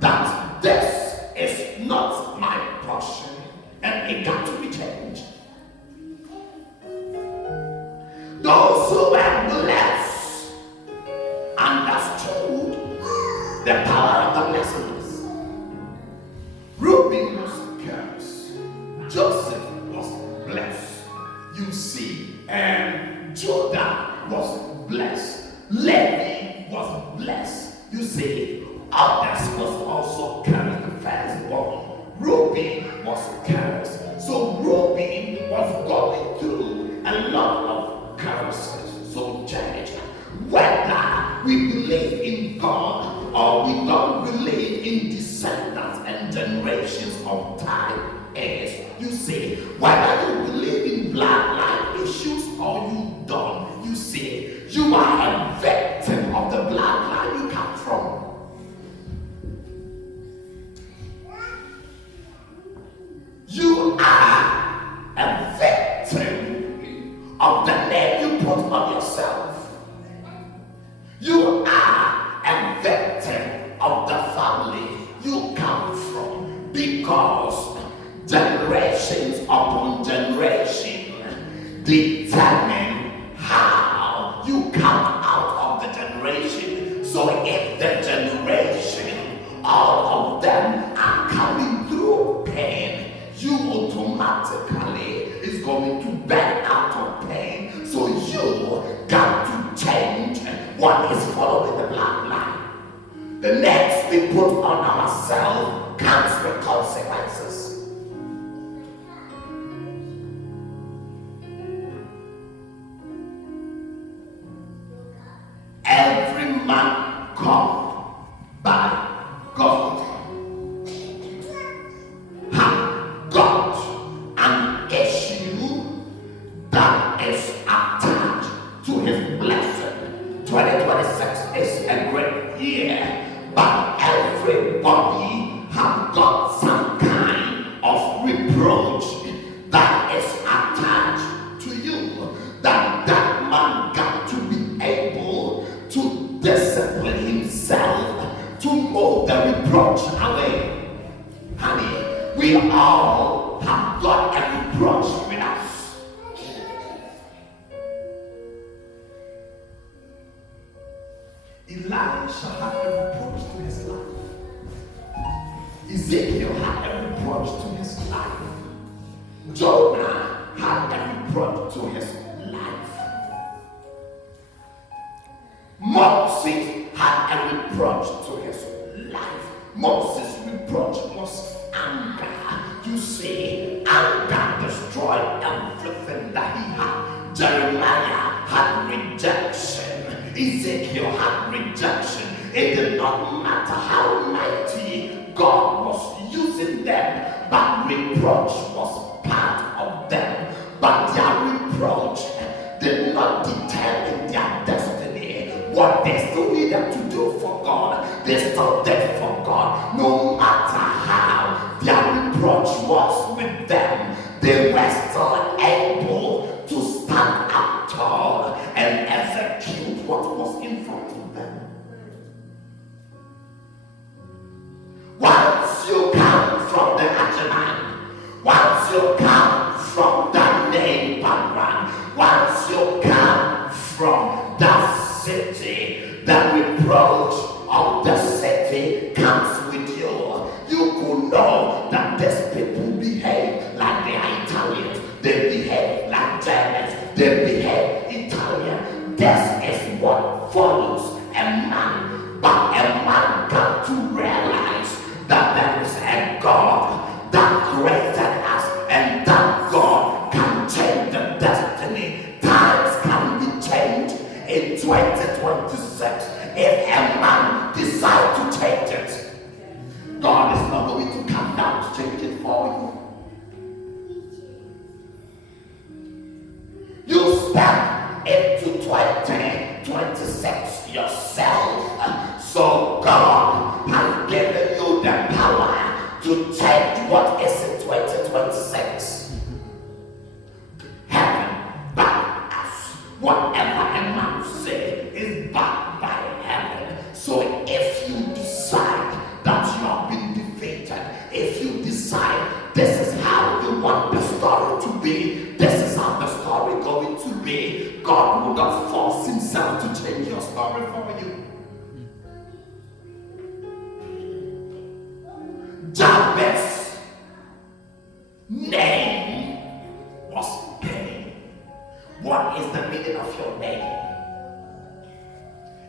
that this is not my portion and it got to be changed. Those who were blessed understood the power of the blessings. Reuben was cursed. Joseph was blessed. You see, and Judah was blessed. Levi was blessed. You see, others was also cursed. The firstborn, Reuben was cursed. So Reuben was going through a lot of curses. So church, whether we believe in God or we don't believe in descendants and generations of time, is, you see, whether you believe in bloodline issues or you don't, you see, you are a victim of the bloodline you come from. You are a victim of the name you put on yourself. You are a victim of the family you come from, because generations upon generation determine how you come out of the generation. So if the generation, all of them are coming through pain, you automatically is going to burn out of pain. So you got to change what is following the bloodline. The names we put on ourselves comes with consequences. Every man called by God has got an issue that is attached to his blessing. 2026 is a great year, but everybody has got some kind of reproach that is attached to you. That man got to be able to discipline himself to move the reproach away. Honey, we all have got a reproach with us. Elijah had a reproach to his life. Ezekiel had a reproach to his life. Jonah had a reproach to his life. Moses had a reproach to his life. Moses' reproach was anger. You see, anger destroyed everything that he had. Jeremiah had rejection. Ezekiel had rejection. It did not matter how mighty God was using them, but reproach was part of them. But their reproach did not determine their destiny. What they still needed to do for God, they still did for God. No matter how their reproach was with them, they were still able to stand up tall and execute what was in front of them. Once you come from the Achaman, once you come from that name background, once you come from that city, the reproach of the city comes with you. You could know that these people behave like they are Italians. They behave like Germans. They behave Italian. This is what follows a man. But a man got to realize that there is a God that created us, and that God can change the destiny. Times can be changed in 2026 if a man decides to change it. God is not going to come down to change it for you. You step into 2026 yourself. So God has given you the power to change what is in 2026. Heaven back us. Whatever a man says is backed by heaven. So if you decide that you are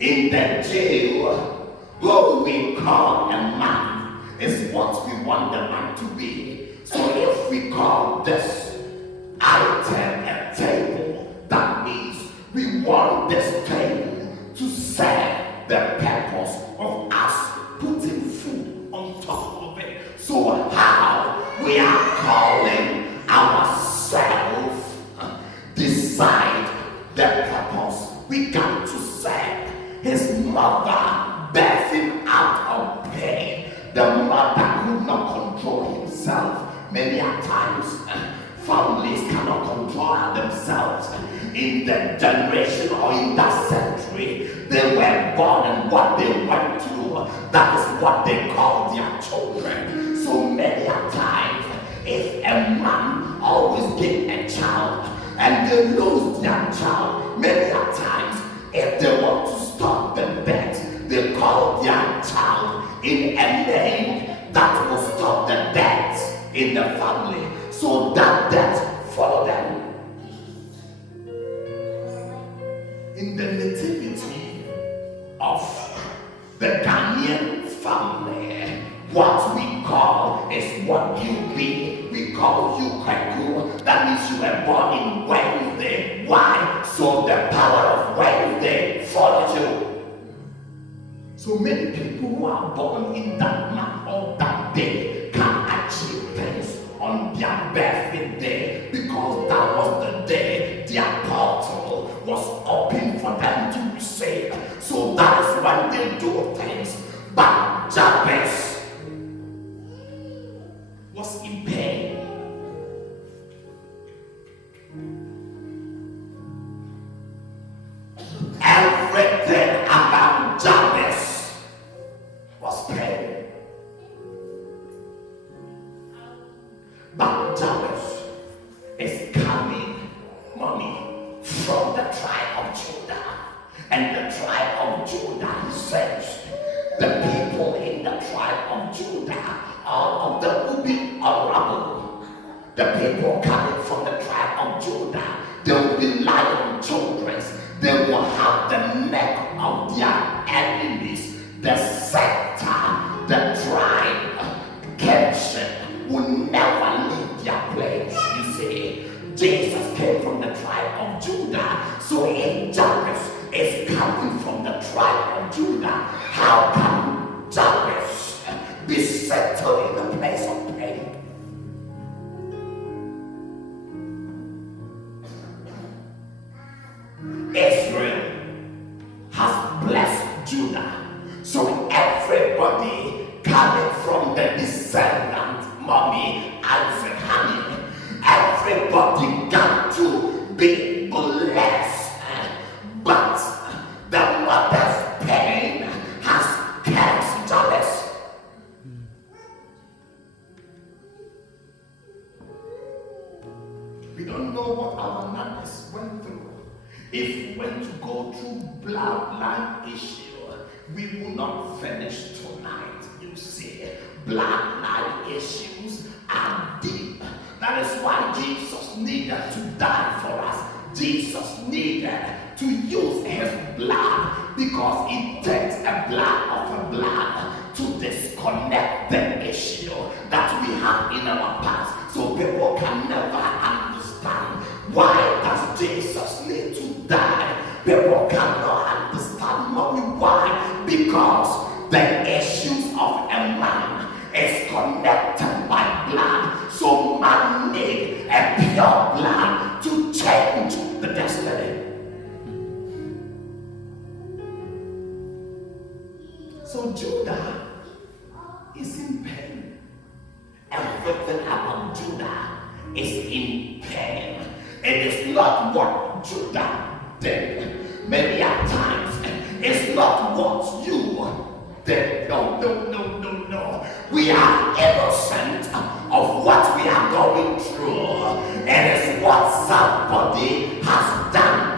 in the jail, what we call a man is what we want the man to be. So if we call this item a table, that means we want this table to serve the purpose of us putting food on top of it. So how we are calling ourselves decide the purpose we got to serve. His mother birthed him out of pain. The mother could not control himself. Many a times families cannot control themselves. In the generation or in that century, they were born and what they went through, that is what they call their children. So many a times, if a man always get a child and they lose their child, many a times, if they want to stop the death, they call their child in a name that will stop the death in the family. So that death follow them. In the nativity of the Ghanaian family, what we call is what you be. We call you Kweku. That means you were born in Wednesday. Why? So the power of Wednesday follows you. So many people who are born in that month or that day can achieve things on their birthday because that was the day their portal was open for them to receive. So that is when they do things. But Jabez was in pain. Everything about Jabez was pain. But Jabez is coming money from the tribe of Judah. And the tribe of Judah, he says, the people in the tribe of Judah, all of them will be honorable. The people coming from the tribe of Judah, they will be lion children. They will have the neck of their enemies. The scepter, the tribe, kingship will never leave their place. You see, Jesus came from the tribe of Judah. So if Jabez is coming from the tribe of Judah, how can Jabez be settled in the place of pain? Israel has blessed Judah. So everybody coming from the descendant, mommy, Isaac, honey, everybody got to be blessed. But the mother's pain has cursed Jabez. We don't know what our mothers went through. If we went to go through bloodline issue, we will not finish tonight. You see, bloodline issues are deep. That is why Jesus needed to die for us. Jesus needed to use his blood because it takes a blood of a blood to disconnect the issue that we have in our past. So people can never understand why does Jesus need to die. People cannot understand mommy why. Because the issues of a man is connected by blood. So man needs a pure blood to change the destiny. So Judah is in pain. Everything about Judah is in pain. It is not what Judah did. Many a times, it's not what you did. No. We are innocent of what we are going through. It is what somebody has done.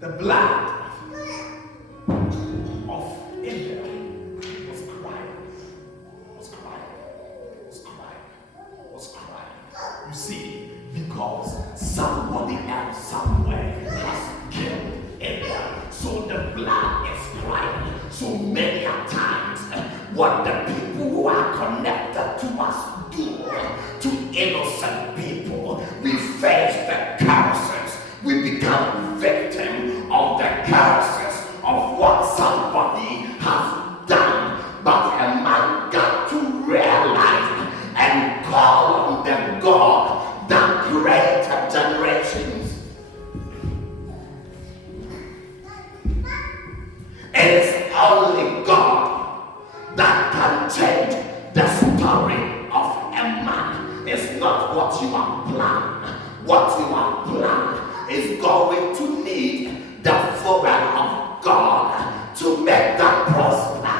The blood of Israel was crying. So many a times, what the people who are connected to us do to innocent people, we face the curses. We become victim of the curses of what somebody has done. But a man got to realize and call on the God that created generations. It is only God that can change the story of a man. It's not what you have planned. What you have planned is going to need the favor of God to make that prosper.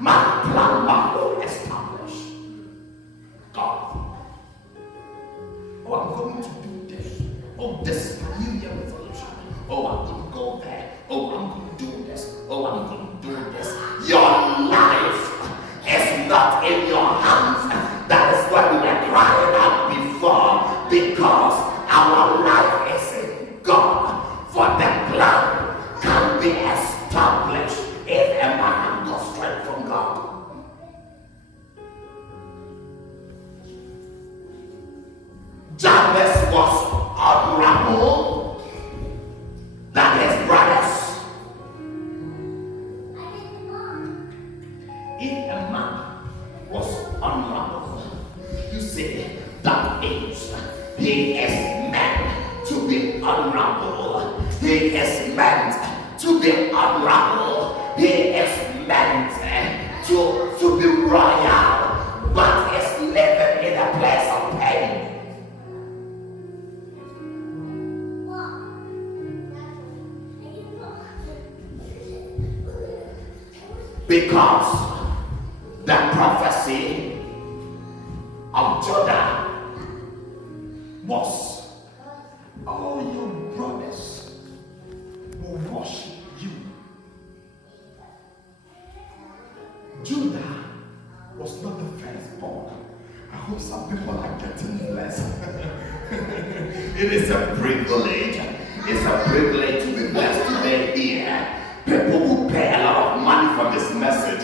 My plan, my will establish. God. Oh, I'm going to do this. Oh, this is my New Year resolution. Oh, I'm going to go there. Oh, I'm going to do this. Oh, I'm going to do this. Your life is not in your hands. That is what we were crying out before. Because our life is in God. For the plan can be established if a man goes straight from God. Jabez was honorable than his brothers. If a man was honorable, you see, that means he is meant to be honorable. He is meant to be honorable. He is meant to be royal, but is living in a place of pain. Because the prophecy of Judah was, all your brothers will worship you. Judah was not the firstborn. I hope some people are getting blessed. It is a privilege. It's a privilege to be blessed today here. People will pay a lot of money for this message.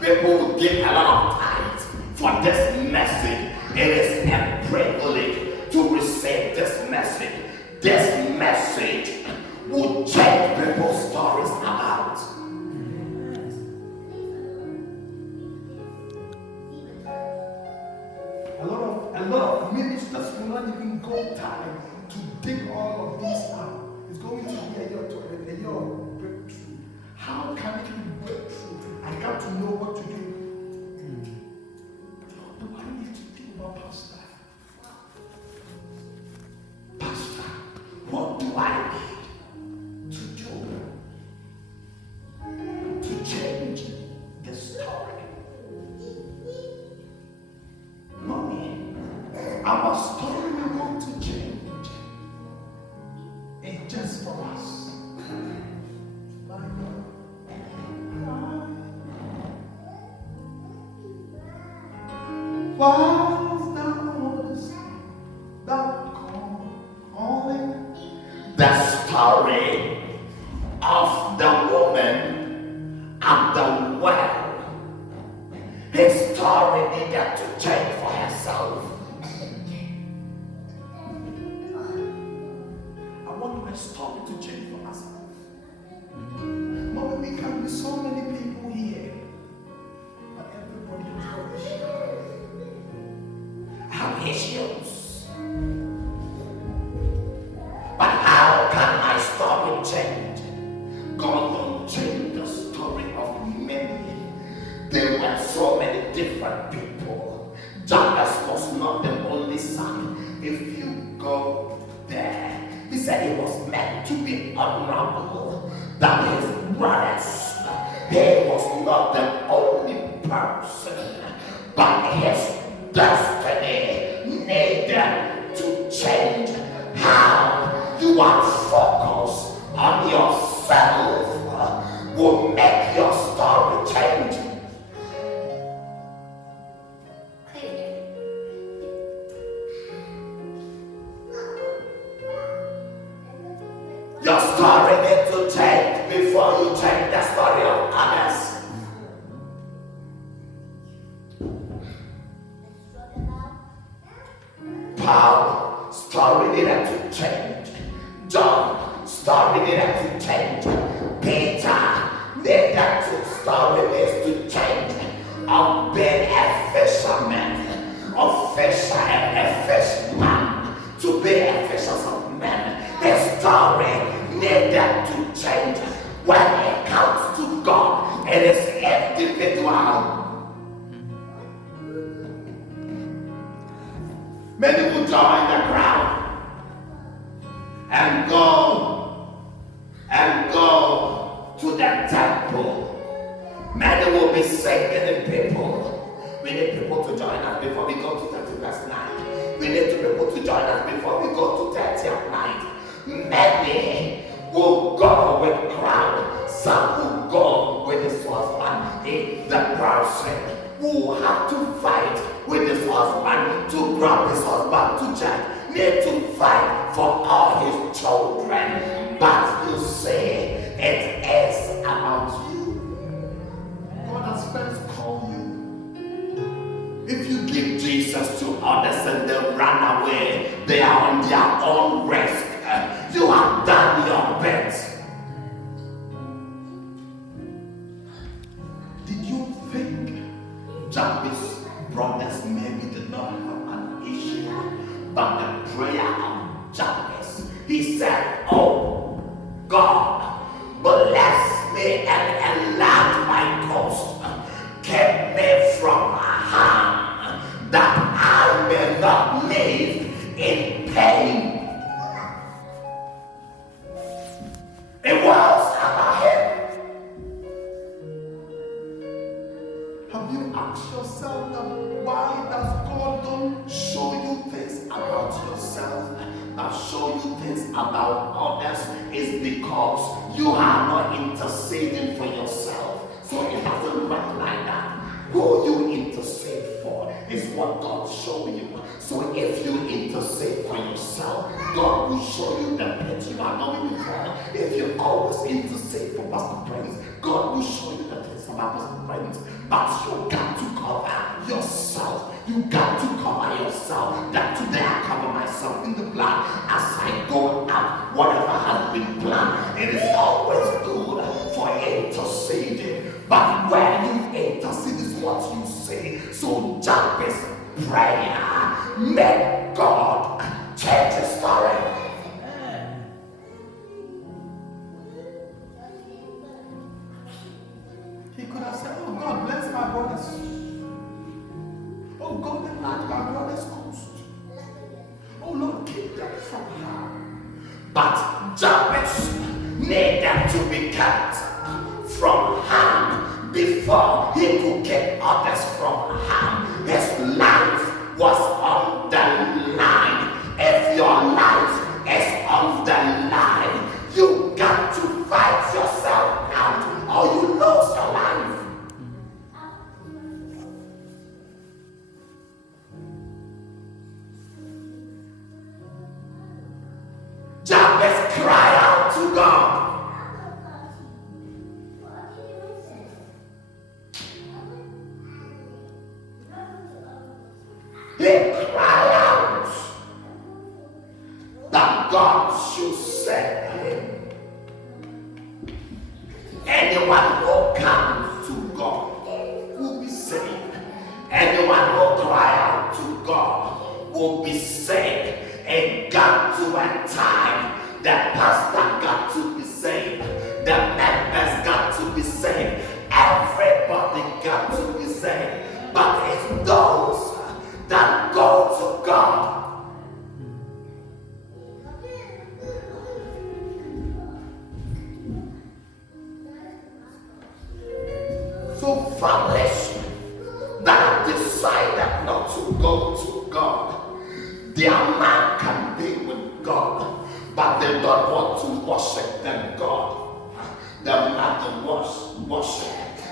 People will give a lot of tithes for this message. It is a privilege to receive this message. This message will change people's stories about. A lot of ministers will not even go time to dig all of these out. It's going to be a year of breakthrough. How can it be breakthrough? I got to know what to do. What do I need to do about Pastor? Pastor, what do I need to do to change the story? Mommy, our story we want to change. It's just for us. Was the oldest that calling? The story of the woman at the well. His story needed to change for herself. I want my story to change for myself. Mama, we can be so many people here, but everybody has got issues. I have issues. But how can my story change? God will change the story of many. There were so many different people. Jabez was not the only son. If you go there, he said he was meant to be honorable than his brothers. He was not the only person, but his destiny needed to change. How you are focused on yourself will make your story change. Your story needs to change before you change the story change. John, story needed to change. Peter, needed to story needs to change. Of being a fisherman, of fisher and a fishman, to be a fishers of men. His story needed to change. When it comes to God, it is individual. Many will join the crowd and go to the temple. Many will be singing people. We need people to join us before we go to 30 verse 9. We need people to join us before we go to 30 at night. Many will go with crowd. Some will go with his husband. The person who have to fight with his husband to grab his husband to church need to fight for all his children. But you say it is about you. God has first called you. If you give Jesus to others and they run away, they are on their own risk. You have done your best. Did you think Jabez's brothers maybe did not have an issue? But the prayer of Jabez, he said, oh God, bless me and enlarge my coast. Keep me from harm, that I may not live in pain. It was about him. Have you asked yourself that why does God don't show you things about yourself and show you things about others? Is because you are not interceding for yourself. So it doesn't work like that. Who you intercede for is what God shows you. So if you intercede for yourself, God will show you the pit you are going before. If you always intercede for Pastor Prince, God will show you the things about Pastor Prince. But you got to cover yourself. You got to cover yourself. That today I cover myself in the blood. As I go out, whatever has been planned, it is always good for interceding. But when you intercede is what you say. So Jabez prayer, make God change the story. He could have said, oh God, bless my brothers. Oh God, enlarge my brother's coast. Oh Lord, keep them from harm. But Jabez needed to be kept from harm before he could keep others from harm. His life was on the line. If your life is on the line, you got to fight yourself out or you lose your life. Jabez cried out to God. He cried out that God should save him. Anyone who comes to God will be saved. Anyone who cries out to God will be saved. It got to a time that pastor got to be saved. The members got to be saved. Everybody got to be saved. But it's those that go to God. So families that have decided not to go to God, their man can be with God, but they don't want to worship them God. They want to worship.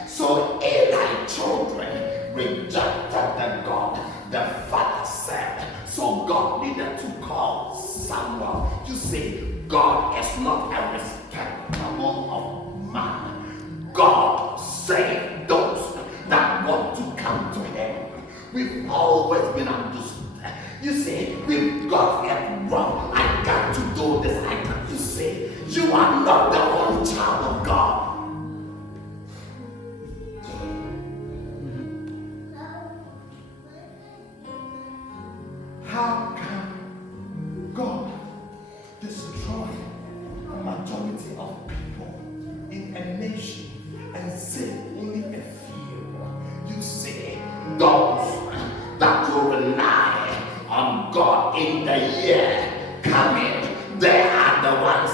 So Eli children rejected the God. The father said, so God needed to call Samuel. You see, God is not a respectable of man. God saved those that want to come to him. We've always been understood. You see, we've got it wrong. I got to do You are not the only child of God. How can God destroy a majority of people in a nation and save only a few? You see, those that will rely on God in the year coming, they are the ones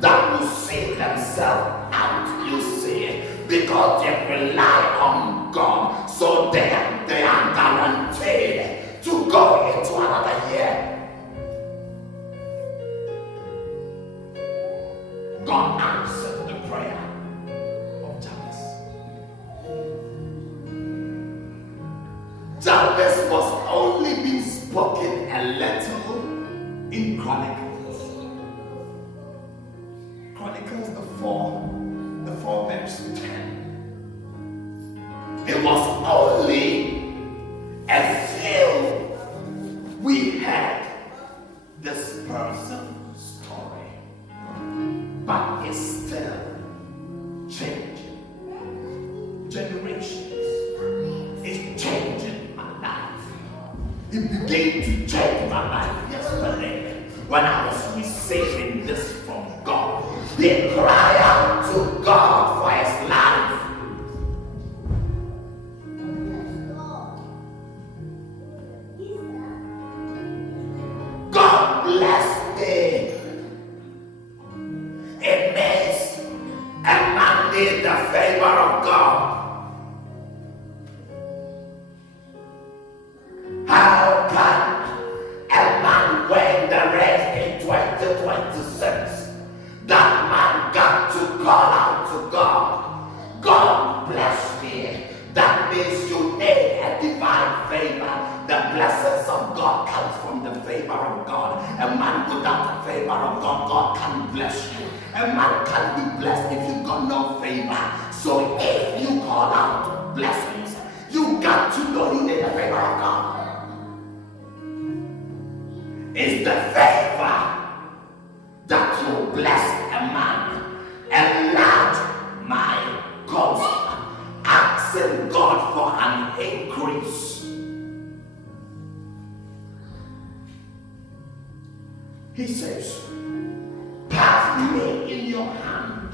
that will see themselves out, you see, because they rely on God, so they are guaranteed to go into another year. God answered the prayer of Jabez. Jabez was only being spoken a little in Chronicles. Chronicles the 4 verse 10. It was only a few we had this person's story, but it's still changing generations. It's changing my life. It began to change my life yesterday when I was receiving this from God. They cry out to God for his life. God bless me. It means a man needs the favor of God. How can a man win the race in 2026? That man got to call out to God. God bless me. That means you need a divine favor. The blessings of God comes from the favor of God. A man without the favor of God, God can't bless you. A man can't be blessed if you got no favor. So if you call out blessings, you got to know you need the favor of God. It's the favor that will bless a man. Enlarge my cause, asking God for an increase. He says, pass me in your hand.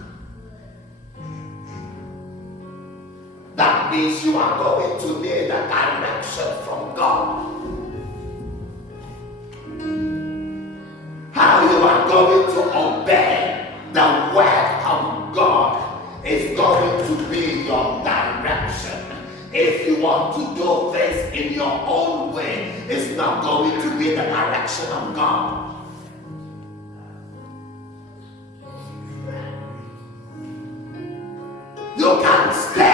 That means you are going to need a direction from God. How you are going to obey the word of God is going to be your direction. If you want to do things in your own way, it's not going to be the direction of God. You can stay